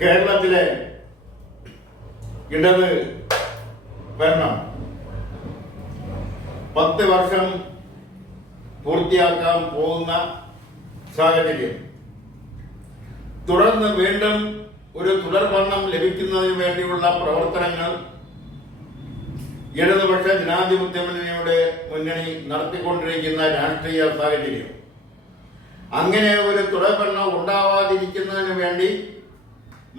കേരളത്തിലെ ഇടത് ഭരണം 10 വർഷം പൂർത്തിയാക്കാൻ പോകുന്ന സാഹചര്യം. തുടർന്ന് വീണ്ടും ഒരു തുടർഭരണം ലഭിക്കുന്നതിന് വേണ്ടിയുള്ള പ്രവർത്തനങ്ങൾ ഇടതുപക്ഷ ജനാധിപത്യ മുന്നണി നടത്തിക്കൊണ്ടിരിക്കുന്ന രാഷ്ട്രീയ സാഹചര്യം. അങ്ങനെ ഒരു തുടർഭരണം ഉണ്ടാവാതിരിക്കുന്നതിന് വേണ്ടി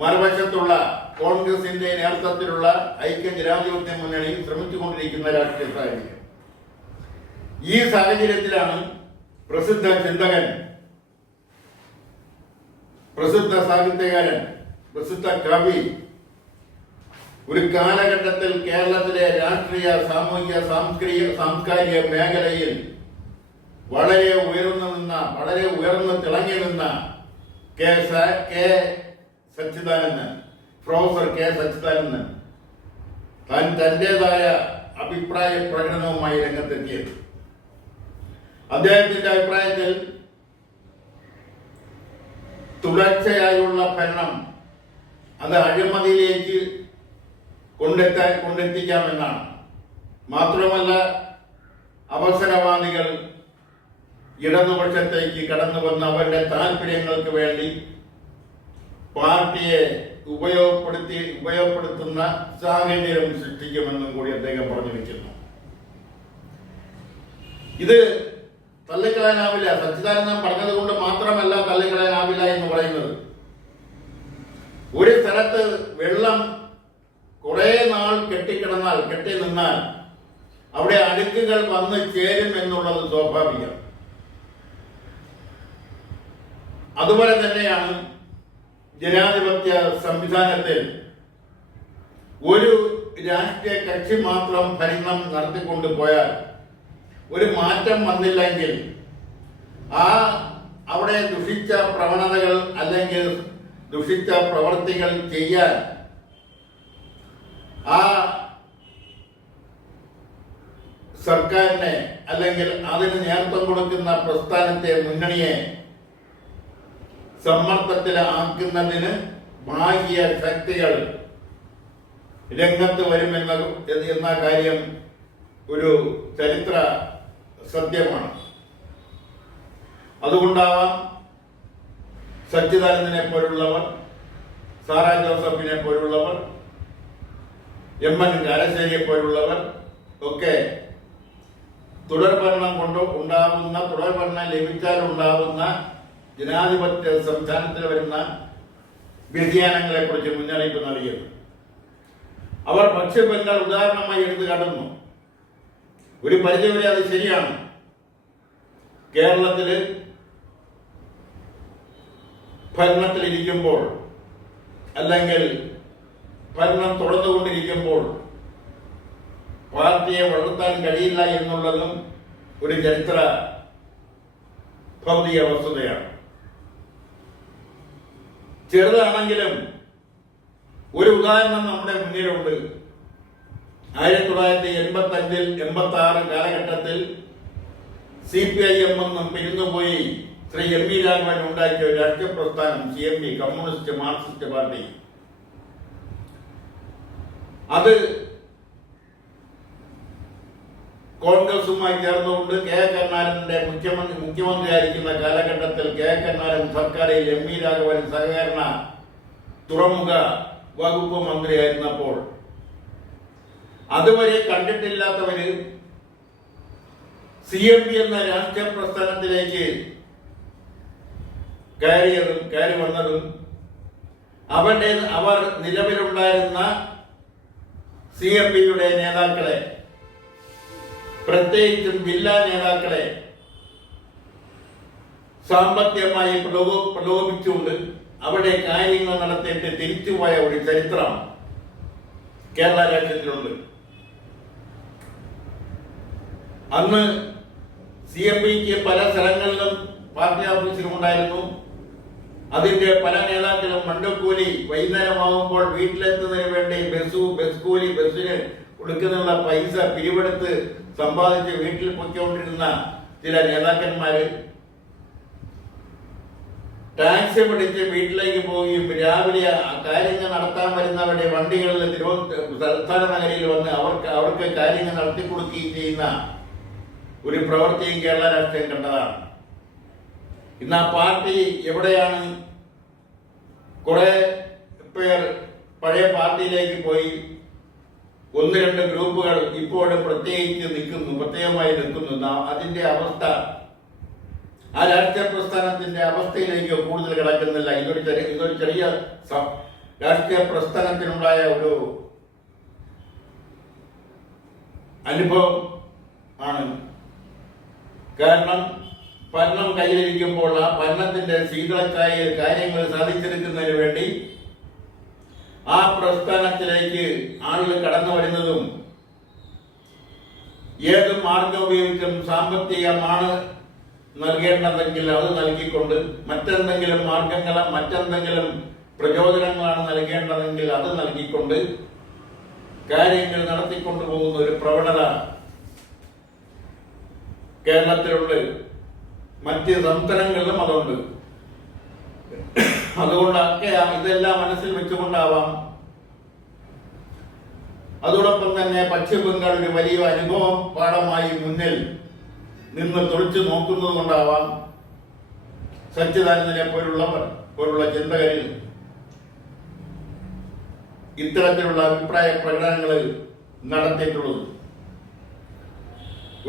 മറുവശത്തുള്ള കോൺഗ്രസിന്റെ നേതൃത്വത്തിലുള്ള ഐക്യ ജനാധിപത്യ മുന്നണി ശ്രമിച്ചുകൊണ്ടിരിക്കുന്ന രാഷ്ട്രീയ സാഹചര്യം. ഈ സാഹചര്യത്തിലാണ് പ്രസിദ്ധ ചിന്തകൻ, പ്രസിദ്ധ സാഹിത്യകാരൻ, പ്രസിദ്ധ കവി ഒരു കാലഘട്ടത്തിൽ കേരളത്തിലെ രാഷ്ട്രീയ, സാമൂഹിക, സാംസ്കാരിക മേഖലയിൽ വളരെ ഉയർന്നു തിളങ്ങി നിന്ന പ്രൊഫസർ കെ സച്ചിദാനന്ദൻ തന്റേതായ അഭിപ്രായ പ്രകടനവുമായി രംഗത്തെത്തിയത്. അദ്ദേഹത്തിന്റെ അഭിപ്രായത്തിൽ തുടർച്ചയായുള്ള ഭരണം അത് അഴിമതിയിലേക്ക് കൊണ്ടെത്തിക്കാമെന്നാണ്. മാത്രമല്ല, അവസരവാദികൾ ഇടതുപക്ഷത്തേക്ക് കടന്നു വന്ന അവരുടെ താല്പര്യങ്ങൾക്ക് വേണ്ടി പാർട്ടിയെ ഉപയോഗപ്പെടുത്തുന്ന സാഹചര്യം സൃഷ്ടിക്കുമെന്നും കൂടി അദ്ദേഹം പറഞ്ഞു വെക്കുന്നു. ഇത് തള്ളിക്കളയാനാവില്ല. സച്ചിദാനന്ദൻ പറഞ്ഞത് കൊണ്ട് മാത്രമല്ല തള്ളിക്കളയാനാവില്ല എന്ന് പറയുന്നത്. ഒരു സ്ഥലത്ത് വെള്ളം കുറെ നാൾ കെട്ടി നിന്നാൽ അവിടെ അടുക്കുകൾ വന്ന് ചേരും എന്നുള്ളത് സ്വാഭാവികം. അതുപോലെ തന്നെയാണ് ജനാധിപത്യ സംവിധാനത്തിൽ ഒരു രാഷ്ട്രീയ കക്ഷി മാത്രം ഭരണം നടത്തിക്കൊണ്ടു പോയാൽ ഒരു മാറ്റം വന്നില്ലെങ്കിൽ അവിടെ ദുഷിച്ച പ്രവണതകൾ അല്ലെങ്കിൽ ദുഷിച്ച പ്രവർത്തികൾ ചെയ്യാൻ ആ സർക്കാരിനെ അല്ലെങ്കിൽ അതിന് നേതൃത്വം കൊടുക്കുന്ന പ്രസ്ഥാനത്തെ, മുന്നണിയെ സമ്മർദ്ദത്തിലാക്കുന്നതിന് ബാഹ്യ ശക്തികൾ രംഗത്ത് വരുമെന്ന കാര്യം ഒരു ചരിത്ര സത്യമാണ്. അതുകൊണ്ടാവാം സച്ചിദാനന്ദനെ പോലുള്ളവർ, സാറാ ജോസഫിനെ പോലുള്ളവർ, എം.എൻ. കാരശ്ശേരിയെ പോലുള്ളവർ ഒക്കെ തുടർഭരണം ലഭിച്ചാൽ ഉണ്ടാകുന്ന ജനാധിപത്യ സംവിധാനത്തിൽ വരുന്ന വ്യതിയാനങ്ങളെ കുറിച്ച് മുന്നറിയിപ്പ് നൽകിയത്. അവർ പശ്ചിമ ബംഗാൾ ഉദാഹരണമായി എടുത്തു കാട്ടുന്നു. ഒരു പരിധിവരെ അത് ശരിയാണ്. കേരളത്തില് ഭരണത്തിലിരിക്കുമ്പോൾ അല്ലെങ്കിൽ ഭരണം തുടർന്നുകൊണ്ടിരിക്കുമ്പോൾ പാർട്ടിയെ വളർത്താൻ കഴിയില്ല എന്നുള്ളതും ഒരു ചരിത്ര ഭൗതിക വസ്തുതയാണ്. ചെറുതാണെങ്കിലും ഒരു ഉദാഹരണം നമ്മുടെ മുന്നിലുണ്ട്. 1985-86 കാലഘട്ടത്തിൽ CPIM എന്നും പിരിഞ്ഞുപോയി ശ്രീ M.V. രാഘവൻ ഉണ്ടാക്കിയ ഒരു രാഷ്ട്രീയ പ്രസ്ഥാനം CMP, കമ്മ്യൂണിസ്റ്റ് മാർക്സിസ്റ്റ് പാർട്ടി. അത് കോൺഗ്രസുമായി ചേർന്നുകൊണ്ട് കെ കരുണാകരന്റെ മുഖ്യമന്ത്രിയായിരിക്കുന്ന കാലഘട്ടത്തിൽ കെ കരുണാകരൻ സർക്കാരിൽ M.V. രാഘവൻ സഹകരണ തുറമുഖ വകുപ്പ് മന്ത്രിയായിരുന്നപ്പോൾ അതുവരെ കണ്ടിട്ടില്ലാത്തവര് CMP എന്ന രാഷ്ട്രീയ പ്രസ്ഥാനത്തിലേക്ക് കയറി വന്നതും അവർ നിലവിലുണ്ടായിരുന്ന CMPയുടെ നേതാക്കളെ, പ്രത്യേകിച്ചും ജില്ലാ നേതാക്കളെ സാമ്പത്തികമായി പ്രലോഭിച്ചുകൊണ്ട് അവിടെ കാര്യങ്ങൾ നടത്തിയിട്ട് തിരിച്ചുപോയ ഒരു ചരിത്രം കേരള രാഷ്ട്രീയത്തിലുണ്ട്. അന്ന് CMPക്ക് പല സ്ഥലങ്ങളിലും പാർട്ടി ഓഫീസിലും ഉണ്ടായിരുന്നു. അതിന്റെ പല നേതാക്കളും മണ്ടക്കൂലി വൈകുന്നേരമാകുമ്പോൾ വീട്ടിലെത്തുന്നതിന് വേണ്ടി ബസ്സിന് കൊടുക്കുന്നതിനുള്ള പൈസ പിരിവെടുത്ത് സമ്പാദിച്ച് വീട്ടിൽ പൊയ്ക്കൊണ്ടിരുന്ന ചില നേതാക്കന്മാര് ടാക്സി പിടിച്ച് വീട്ടിലേക്ക് പോവുകയും രാവിലെ കാര്യങ്ങൾ നടത്താൻ വരുന്നവരുടെ വണ്ടികളിൽ തലസ്ഥാന നഗരിയിൽ വന്ന് അവർക്ക് കാര്യങ്ങൾ നടത്തി കൊടുക്കുകയും ചെയ്യുന്ന ഒരു പ്രവൃത്തിയും കേരള രാഷ്ട്രീയം കണ്ടതാണ്. ഇന്ന് ആ പാർട്ടി എവിടെയാണ്? കുറെ പേർ പഴയ പാർട്ടിയിലേക്ക് പോയി. ഒന്ന് രണ്ട് ഗ്രൂപ്പുകൾ ഇപ്പോഴും പ്രത്യേകമായി നിൽക്കുന്നു. അതിന്റെ അവസ്ഥ, ആ രാഷ്ട്രീയ പ്രസ്ഥാനത്തിന്റെ അവസ്ഥയിലേക്ക് കൂടുതൽ കിടക്കുന്നില്ല. ഇതൊരു ചെറിയ രാഷ്ട്രീയ പ്രസ്ഥാനത്തിനുണ്ടായ ഒരു അനുഭവം ആണ്. കാരണം ഭരണം കയ്യിലിരിക്കുമ്പോൾ ആ ഭരണത്തിന്റെ ശീതളക്കായയിൽ കാര്യങ്ങൾ സാധിച്ചെടുക്കുന്നതിന് വേണ്ടി ആ പ്രസ്ഥാനത്തിലേക്ക് ആളുകൾ കടന്നു വരുന്നതും ഏത് മാർഗം ഉപയോഗിച്ചും സാമ്പത്തികമാണ് നൽകേണ്ടതെങ്കിൽ അത് നൽകിക്കൊണ്ട് മറ്റെന്തെങ്കിലും പ്രചോദനങ്ങളാണ് നൽകേണ്ടതെങ്കിൽ അത് നൽകിക്കൊണ്ട് കാര്യങ്ങൾ നടത്തിക്കൊണ്ടു പോകുന്ന ഒരു പ്രവണത കേരളത്തിലുണ്ട്. മറ്റ് സംസ്ഥാനങ്ങളിലും അതുണ്ട്. അതുകൊണ്ടൊക്കെ ഇതെല്ലാം മനസ്സിൽ വെച്ചുകൊണ്ടാവാം. അതോടൊപ്പം തന്നെ പശ്ചിമ ബംഗാൾ ഒരു വലിയ അനുഭവ പാഠമായി മുന്നിൽ നിന്ന് തുറച്ചു നോക്കുന്നത് കൊണ്ടാവാം സച്ചിദാനന്ദനെ പോലുള്ള ചിന്തകരിൽ ഇത്തരത്തിലുള്ള അഭിപ്രായ പ്രകടനങ്ങൾ നടത്തിയിട്ടുള്ളത്.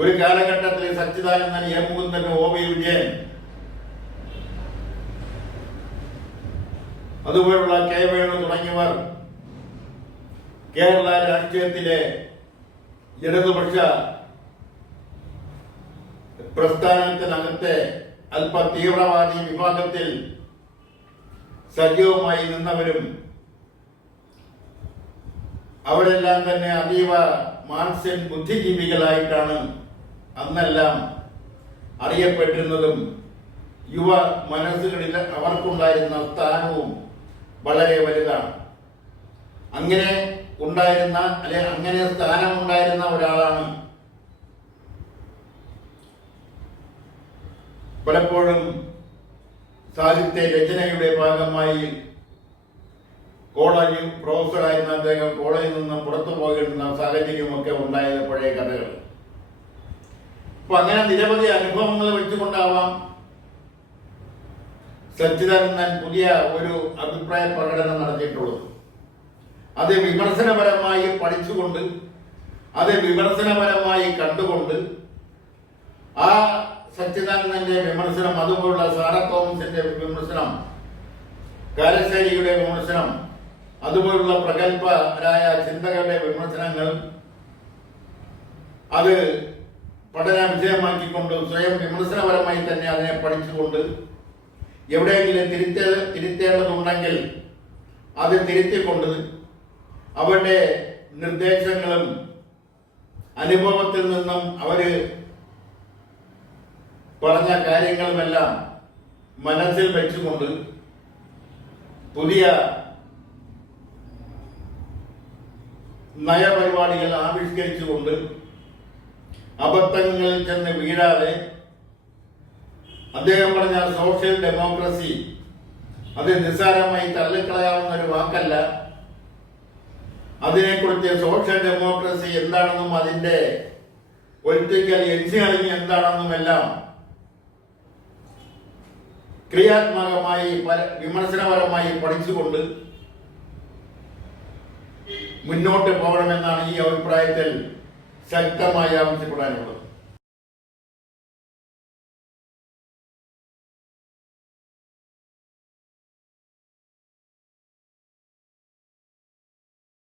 ഒരു കാലഘട്ടത്തിൽ സച്ചിദാനന്ദൻ, എം മുകുന്ദൻ, OV വിജയൻ, അതുപോലുള്ള കെ വേണു തുടങ്ങിയവർ കേരള രാഷ്ട്രീയത്തിലെ ഇടതുപക്ഷ പ്രസ്ഥാനത്തിനകത്തെ അല്പ തീവ്രവാദി വിഭാഗത്തിൽ സജീവമായി നിന്നവരും അവരെല്ലാം തന്നെ അതീവ മാനസിക ബുദ്ധിജീവികളായിട്ടാണ് അന്നെല്ലാം അറിയപ്പെട്ടിരുന്നതും യുവ മനസ്സുകളിൽ അവർക്കുണ്ടായിരുന്ന സ്ഥാനവും വളരെ വലുതാണ്. അങ്ങനെ സ്ഥാനമുണ്ടായിരുന്ന ഒരാളാണ് പലപ്പോഴും സാഹിത്യ രചനയുടെ ഭാഗമായി കോളേജിൽ പ്രൊഫസറായിരുന്ന അദ്ദേഹം കോളേജിൽ നിന്നും പുറത്തു പോകേണ്ടുന്ന സാഹചര്യമൊക്കെ ഉണ്ടായത് പഴയ കഥകൾ. അപ്പൊ അങ്ങനെ നിരവധി അനുഭവങ്ങൾ വെച്ചുകൊണ്ടാവാം സച്ചിദാനന്ദൻ പുതിയ ഒരു അഭിപ്രായ പ്രകടനം നടത്തിയിട്ടുള്ളത്. അത് വിമർശനപരമായി പഠിച്ചുകൊണ്ട്, അത് വിമർശനപരമായി കണ്ടുകൊണ്ട് ആ സച്ചിദാനന്ദന്റെ വിമർശനം, അതുപോലുള്ള സാറ തോമസിന്റെ വിമർശനം, കാരശ്ശേരിയുടെ വിമർശനം, അതുപോലുള്ള പ്രഗത്ഭരായ ചിന്തകളുടെ വിമർശനങ്ങൾ അത് പഠന വിഷയമാക്കിക്കൊണ്ട് സ്വയം വിമർശനപരമായി തന്നെ അതിനെ പഠിച്ചുകൊണ്ട് എവിടെയെങ്കിലും തിരുത്തേണ്ടതുണ്ടെങ്കിൽ അത് തിരുത്തിക്കൊണ്ട് അവരുടെ നിർദ്ദേശങ്ങളും അനുഭവത്തിൽ നിന്നും അവര് പറഞ്ഞ കാര്യങ്ങളുമെല്ലാം മനസ്സിൽ വെച്ചുകൊണ്ട് പുതിയ നയപരിപാടികൾ ആവിഷ്കരിച്ചുകൊണ്ട് അബദ്ധങ്ങളിൽ ചെന്ന് വീഴാതെ അദ്ദേഹം പറഞ്ഞ സോഷ്യൽ ഡെമോക്രസി അത് നിസ്സാരമായി തള്ളിക്കളയാവുന്ന ഒരു വാക്കല്ല. അതിനെക്കുറിച്ച് സോഷ്യൽ ഡെമോക്രസി എന്താണെന്നും അതിന്റെ പൊളിറ്റിക്കൽ എഞ്ചിനീയറിംഗ് എന്താണെന്നുമെല്ലാം ക്രിയാത്മകമായി വിമർശനപരമായി പഠിച്ചുകൊണ്ട് മുന്നോട്ട് പോകണമെന്നാണ് ഈ അഭിപ്രായത്തിൽ ശക്തമായി ആവശ്യപ്പെടാനുള്ളത്.